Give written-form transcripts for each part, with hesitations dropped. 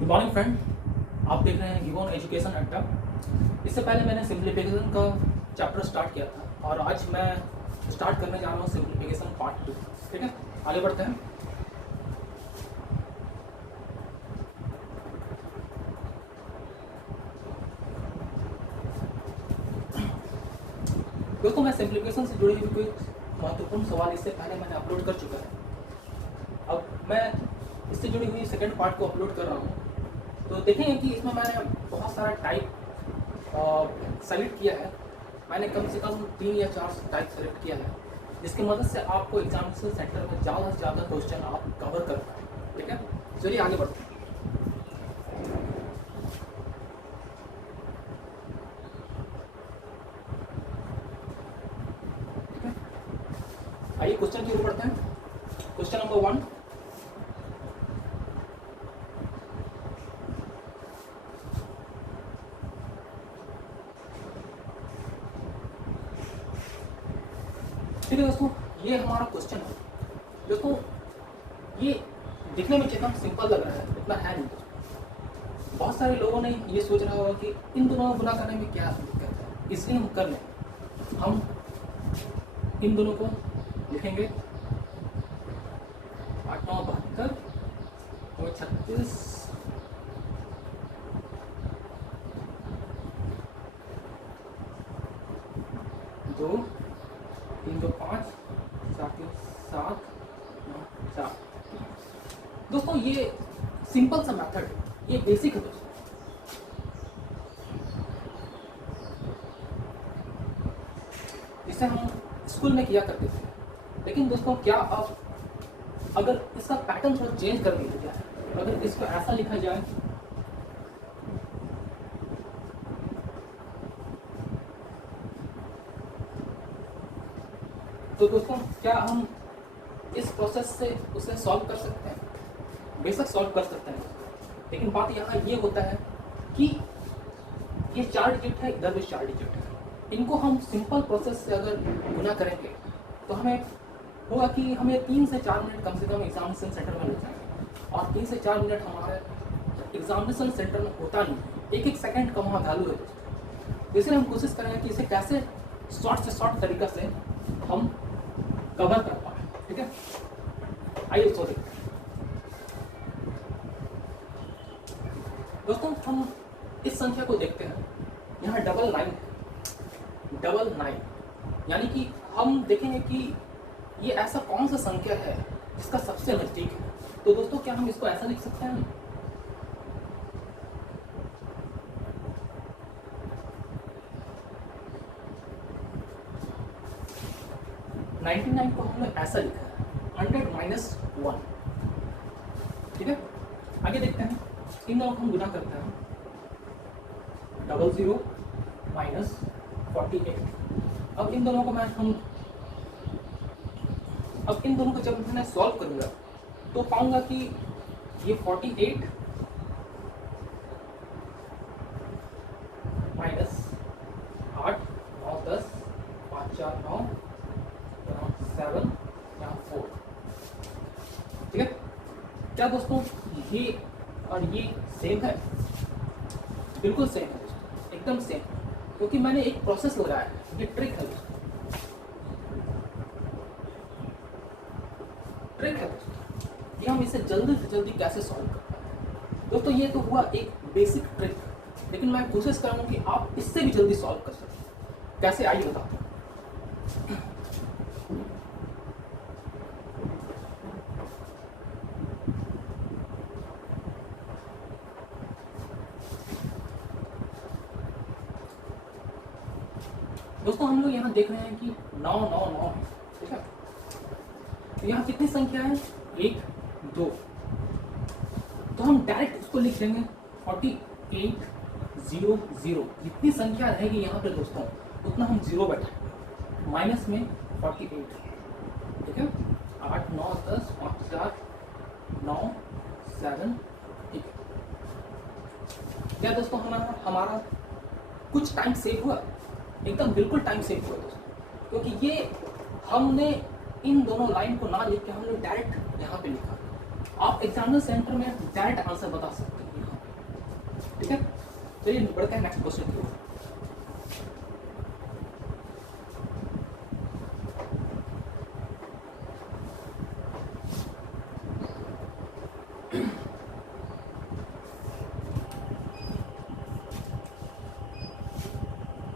Good morning friend, आप देख रहे हैं गिवन एजुकेशन अड्डा। इससे पहले मैंने सिंप्लीफिकेशन का चैप्टर स्टार्ट किया था और आज मैं स्टार्ट करने जा रहा हूँ सिंप्लीफिकेशन पार्ट 2। ठीक है, आगे बढ़ते हैं। दोस्तों, मैं सिंप्लीफिकेशन से जुड़ी हुई कोई महत्वपूर्ण सवाल इससे पहले मैंने अपलोड कर चुका है। अब मैं इससे जुड़ी हुई सेकंड पार्ट को अपलोड कर रहा हूँ। तो देखेंगे कि इसमें मैंने बहुत सारा टाइप सेलेक्ट किया है। मैंने कम से कम 3 या 4 टाइप सेलेक्ट किया है, जिसकी मदद से आपको एग्जामिनेशन सेंटर में ज़्यादा से ज़्यादा क्वेश्चन आप कवर कर पाएँ। ठीक है, चलिए आगे बढ़ते हैं। ठीक है, आइए क्वेश्चन की ओर बढ़ते हैं। क्वेश्चन नंबर 1, ठीक है दोस्तों, ये हमारा क्वेश्चन है। दोस्तों, ये दिखने में जितना सिंपल लग रहा है उतना है नहीं दोस्तों। बहुत सारे लोगों ने ये सोच रहा होगा कि इन दोनों को गुना करने में क्या दिक्कत है, इसलिए हम कर लें। हम इन दोनों को लिखेंगे 8 9 72 और 36 2 3 2 5 7 3 7 9 4। दोस्तों, ये सिंपल सा मेथड है, ये बेसिक है दोस्तों। जिसे हम स्कूल में किया करते थे। लेकिन दोस्तों, क्या आप अगर इसका पैटर्न थोड़ा चेंज कर दिया जाए, अगर इसको ऐसा लिखा जाए तो दोस्तों, क्या हम इस प्रोसेस से उसे सॉल्व कर सकते हैं? बेशक सॉल्व कर सकते हैं, लेकिन बात यहाँ ये होता है कि ये 4 डिजिट है, इधर भी 4 डिजिट है। इनको हम सिंपल प्रोसेस से अगर गुना करेंगे तो हमें होगा कि हमें 3 से 4 मिनट कम से कम एग्जामिनेशन सेंटर में लग जाएंगे, और 3 से 4 मिनट हमारे एग्जामिनेशन सेंटर में होता नहीं। एक सेकंड का वहाँ वैल्यू है दोस्तों। इसलिए हम कोशिश करेंगे कि इसे कैसे शॉर्ट से शॉर्ट तरीका से हम कवर कर पाए। ठीक है, आइए उसको देखते हैं। दोस्तों, हम इस संख्या को देखते हैं। यहाँ 999 है, 999, यानी कि हम देखेंगे कि ये ऐसा कौन सा संख्या है जिसका सबसे नजदीक है। तो दोस्तों, क्या हम इसको ऐसा लिख सकते हैं? नाइन्टी नाइन को हमने ऐसा लिखा है 100 माइनस 1। ठीक है, आगे देखते हैं। इन दोनों को हम गुना करते हैं 00 माइनस 48। अब इन दोनों को जब मैं सॉल्व करूंगा तो पाऊंगा कि ये 48 माइनस 8 9 10 5 4 9 7 4। ठीक है, क्या दोस्तों ये और ये सेम है? बिल्कुल सेम है दोस्तों, एकदम सेम, क्योंकि मैंने एक प्रोसेस लगाया है। ये ट्रिक है दोस्तों, ट्रिक है दोस्तों, ये हम इसे जल्दी से जल्दी कैसे सॉल्व कर पाए। दोस्तों, ये तो हुआ एक बेसिक ट्रिक, लेकिन मैं कोशिश करूंगा कि आप इससे भी जल्दी सॉल्व कर सकें। कैसे, आइए बताता हूँ। दोस्तों, हम लोग यहाँ देख रहे हैं कि 999 है। ठीक है, तो यहाँ कितनी संख्या है? 1 2। तो हम डायरेक्ट इसको लिख देंगे 4800। जितनी संख्या रहेगी यहाँ पे दोस्तों, उतना हम 0 बैठाएंगे, माइनस में 48। ठीक है, 8 9 10 5 4 9 7। ठीक है, क्या दोस्तों हमारा कुछ टाइम सेव हुआ? एकदम बिल्कुल टाइम सेव हुआ दोस्तों, क्योंकि ये हमने इन दोनों लाइन को ना लिख के हमने डायरेक्ट यहाँ पे लिखा। आप एग्जामिनर सेंटर में डायरेक्ट आंसर बता सकते हैं। ठीक है, चलिए बढ़ते हैं नेक्स्ट क्वेश्चन की ओर।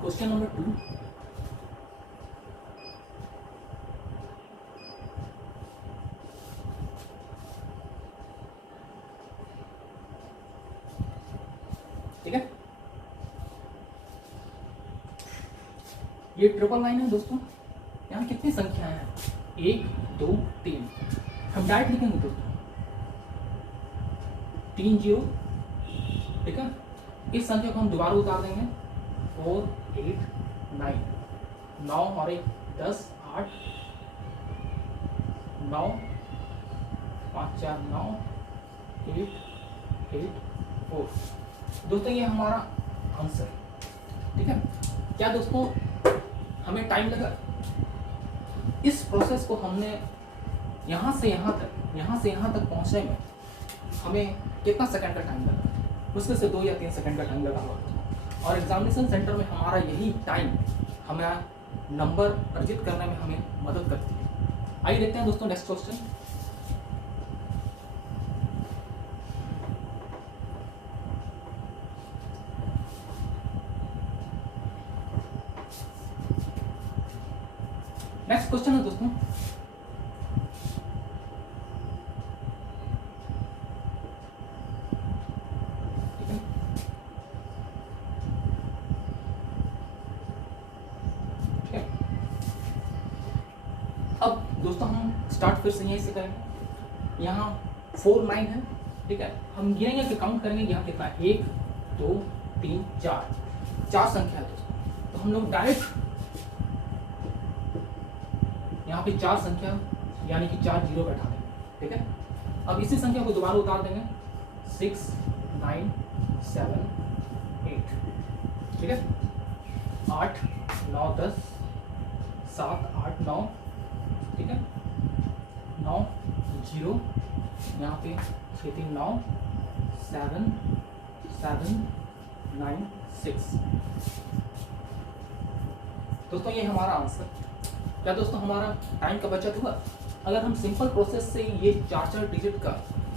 क्वेश्चन नंबर 2, ठीक है, ये ट्रिपल लाइन है दोस्तों। यहाँ कितनी संख्याएं हैं? 1 2 3। हम डायरेक्ट लिखेंगे दोस्तों 3 0, ठीक है। इस संख्या को हम दोबारा उतार देंगे 4 8 9, 9 और 1 10 8, 9 5 4 9 8 8 4। दोस्तों ये हमारा आंसर, ठीक है। क्या दोस्तों हमें टाइम लगा? इस प्रोसेस को हमने यहाँ से यहाँ तक पहुँचने में हमें कितना सेकंड का टाइम लगा? मुश्किल से 2 या 3 सेकंड का टाइम लगा होगा। और एग्जामिनेशन सेंटर में हमारा यही टाइम हमें नंबर अर्जित करने में हमें मदद करती है। आइए देखते हैं दोस्तों नेक्स्ट क्वेश्चन। नेक्स्ट क्वेश्चन है दोस्तों, ठीक है, ठीक है। अब दोस्तों हम स्टार्ट फिर से यहीं से करेंगे। यहाँ 4 9 है, ठीक है। हम गिनेंगे कि काउंट करेंगे यहाँ कितना है, 1 2 3 4 संख्या है दोस्तों। तो हम लोग डायरेक्ट यहाँ पे 4 संख्या यानी कि 4 जीरो बैठा देंगे, ठीक है। अब इसी संख्या को दोबारा उतार देंगे 6 9 7 8, ठीक है। 8 9 10 7 8 9, ठीक है। 9 0 यहाँ पे 3 3 9 7 7 9 6। दोस्तों ये हमारा आंसर। क्या दोस्तों हमारा टाइम का बचत हुआ? अगर हम सिंपल प्रोसेस से ये 4 डिजिट का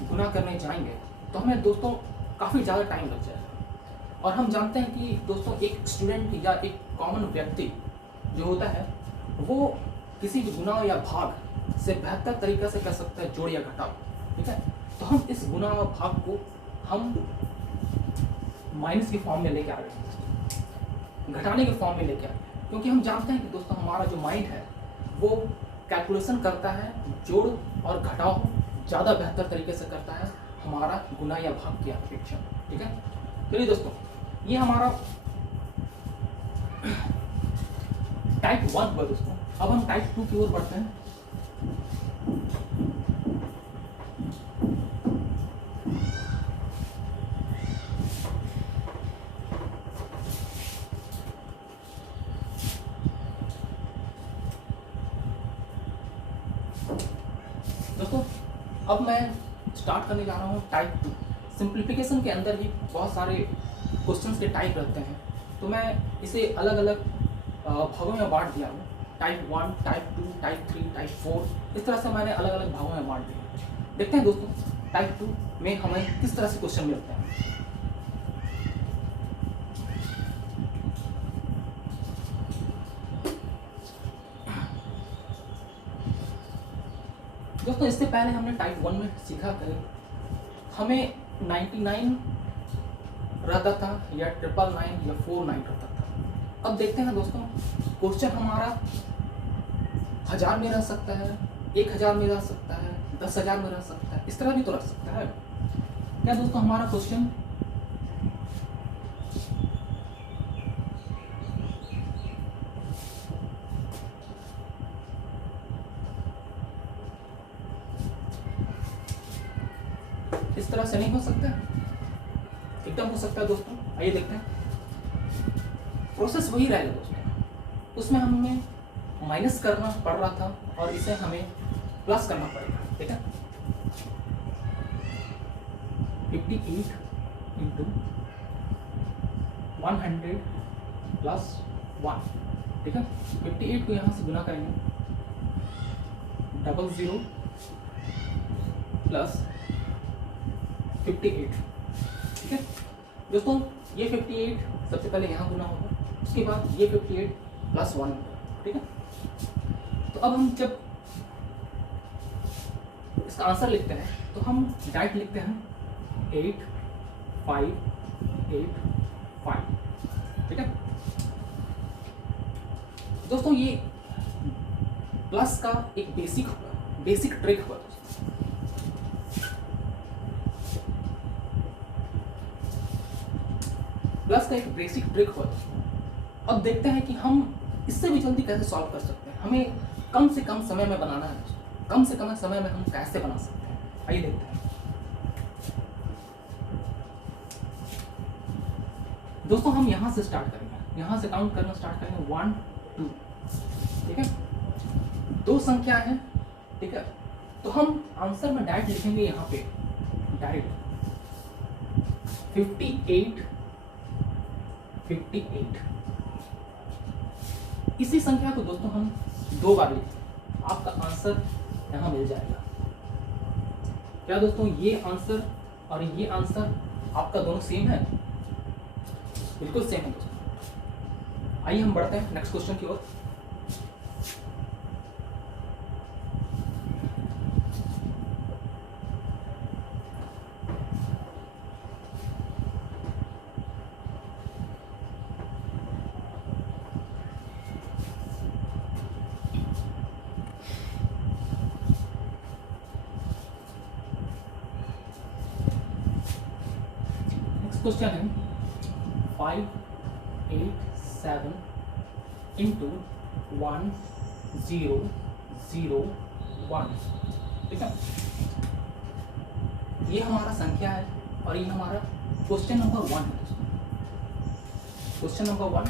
गुना करने जाएंगे तो हमें दोस्तों काफ़ी ज़्यादा टाइम लग जाएगा। और हम जानते हैं कि दोस्तों एक स्टूडेंट या एक कॉमन व्यक्ति जो होता है वो किसी भी गुना या भाग से बेहतर तरीके से कर सकता है जोड़ या घटाव, ठीक है। तो हम इस गुना और भाग को हम माइनस की फॉर्म में लेके आ रहे हैं, घटाने के फॉर्म में लेके आ रहे हैं, क्योंकि हम जानते हैं कि दोस्तों हमारा जो माइंड है वो कैलकुलेशन करता है, जोड़ और घटाव ज़्यादा बेहतर तरीके से करता है हमारा गुना या भाग की अपेक्षा, ठीक है। चलिए दोस्तों ये हमारा टाइप 1 हुआ दोस्तों। अब हम टाइप 2 की ओर बढ़ते हैं। दोस्तों अब मैं स्टार्ट करने जा रहा हूँ टाइप 2। सिंप्लीफिकेशन के अंदर ही बहुत सारे क्वेश्चंस के टाइप रहते हैं, तो मैं इसे अलग अलग भागों में बांट दिया हूँ। टाइप 1, टाइप 2, टाइप 3, टाइप 4, इस तरह से मैंने अलग अलग भागों में बांट दिया। देखते हैं दोस्तों टाइप 2 में हमें किस तरह से क्वेश्चन मिलते हैं। दोस्तों इससे पहले हमने टाइप 1 में सीखा कि हमें 99 रहता था या 999 या 49 रहता था। अब देखते हैं दोस्तों क्वेश्चन हमारा 1000 में रह सकता है, 1000 में रह सकता है, 10,000 में रह सकता है, इस तरह भी तो रह सकता है। क्या दोस्तों हमारा क्वेश्चन इस तरह से नहीं हो सकता? एकदम हो सकता है दोस्तों। आइए देखते हैं। प्रोसेस वही रहेगा दोस्तों, उसमें हमें माइनस करना पड़ रहा था और इसे हमें प्लस करना पड़ेगा, ठीक है। 58 इंटू 100 प्लस 1, ठीक है। 58 को यहाँ से गुना करेंगे 00 प्लस 58, ठीक है दोस्तों। ये 58 सबसे पहले यहाँ गुना होगा, उसके बाद ये 58 प्लस 1 होगा, ठीक है। तो अब हम जब इसका आंसर लिखते हैं तो हम डायरेक्ट लिखते हैं 8 5 8 5, ठीक है दोस्तों। ये प्लस का एक बेसिक ट्रिक हुआ दोस्तों। प्लस का एक बेसिक ट्रिक हुआ दोस्तों। अब देखते हैं कि हम इससे भी जल्दी कैसे सॉल्व कर सकते हैं। हमें कम से कम समय में बनाना है दोस्तों। कम से कम समय में हम कैसे बना सकते हैं, आइए देखते हैं दोस्तों। हम यहाँ से स्टार्ट करेंगे, यहाँ से काउंट करना स्टार्ट करेंगे 1 2, ठीक है। 2 संख्या है, ठीक है। तो हम आंसर में डायरेक्ट लिखेंगे यहाँ पे डायरेक्ट 58 58। इसी संख्या को दोस्तों हम 2 बार लिखें, आपका आंसर यहाँ मिल जाएगा। क्या दोस्तों ये आंसर और ये आंसर आपका दोनों सेम है? बिल्कुल सेम है दोस्तों। आइए हम बढ़ते हैं नेक्स्ट क्वेश्चन की ओर। क्वेश्चन है 587 इंटू 1001, ठीक है। ये हमारा संख्या है और ये हमारा क्वेश्चन नंबर 1 है दोस्तों। क्वेश्चन नंबर 1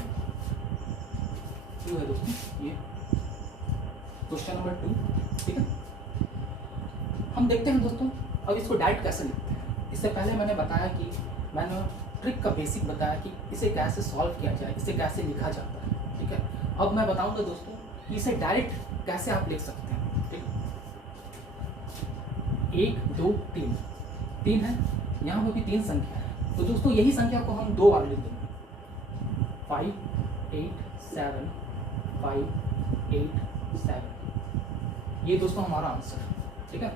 2 है दोस्तों, ये क्वेश्चन नंबर 2, ठीक है। हम देखते हैं दोस्तों अब इसको डायरेक्ट कैसे लिखते हैं। इससे पहले मैंने बताया कि मैंने ट्रिक का बेसिक बताया कि इसे कैसे सॉल्व किया जाए, इसे कैसे लिखा जाता है, ठीक है। अब मैं बताऊंगा दोस्तों कि इसे डायरेक्ट कैसे आप लिख सकते हैं, ठीक है। 1 2 3 3 है, यहाँ पर भी 3 संख्या है। तो दोस्तों यही संख्या को हम 2 बार लिख देंगे 5 8 7 5 8 7। ये दोस्तों हमारा आंसर, ठीक है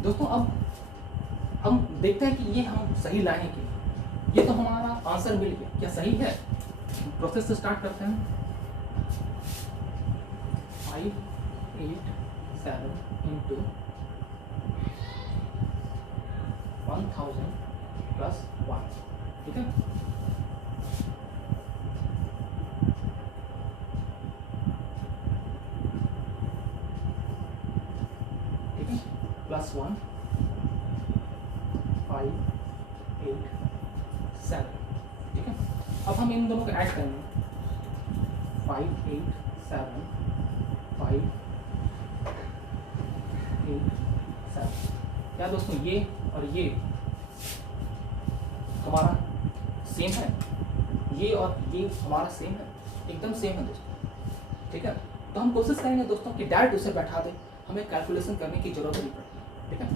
दोस्तों। अब हम देखते हैं कि ये हम सही लाए हैं कि नहीं। ये तो हमारा आंसर मिल गया, क्या सही है? प्रोसेस से स्टार्ट करते हैं 5 8 7 इंटू 1000 प्लस 1, ठीक है। ठीक है प्लस 1 5 8 7, ठीक है। अब हम इन दोनों को ऐड करेंगे 5 8 7 5 8 7। क्या दोस्तों ये और ये हमारा सेम है? ये और ये हमारा सेम है, एकदम सेम है दोस्तों, ठीक है। तो हम कोशिश करेंगे दोस्तों कि डायरेक्ट उसे बैठा दें, हमें कैलकुलेशन करने की जरूरत नहीं पड़ती, ठीक है।